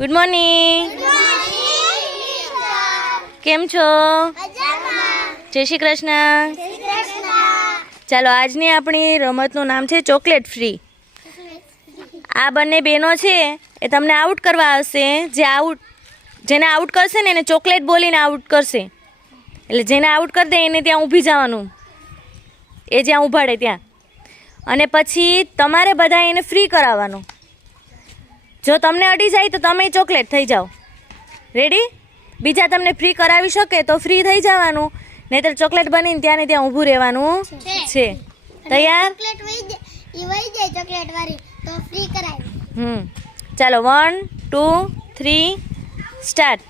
Good morning. કેમ છો? જય શ્રી કૃષ્ણ. ચાલો, આજની આપણી રમતનું નામ છે ચોકલેટ ફ્રી. આ બંને બહેનો છે એ તમને આઉટ કરવા આવશે. જેને આઉટ કરશે ને એને ચોકલેટ બોલીને આઉટ કરશે. એટલે જેને આઉટ કરી દે એને ત્યાં ઊભી જવાનું, એ જ્યાં ઊભાડે ત્યાં. અને પછી તમારે બધા એને ફ્રી કરાવવાનું. જો તમને અડી જાય તો તમે ચોકલેટ થઈ જાઓ. રેડી? બીજા તમને ફ્રી કરાવી શકે તો ફ્રી થઈ જવાનું, નહીંતર ચોકલેટ બનીને ત્યાં ને ત્યાં ઊભું રહેવાનું છે. તૈયાર? ચાલો, 1 2 3 સ્ટાર્ટ.